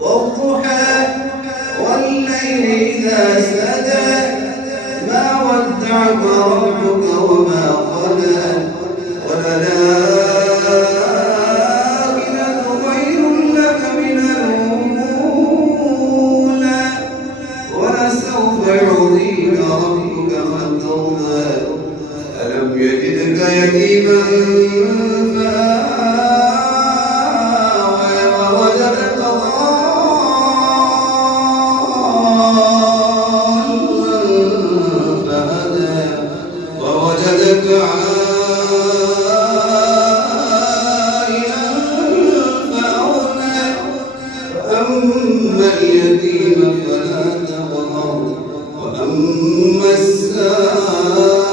والضحى والليل إذا سجى ما ودعك ربك وما قلى وللآخرة خير لك من الأولى ولسوف يعطيك ربك فترضى ألم يجدك يتيما فآوى ووجدك ضالا فهدى ووجدك عائلا فأغنى فأما اليتيم فلا تقهر وأما السائل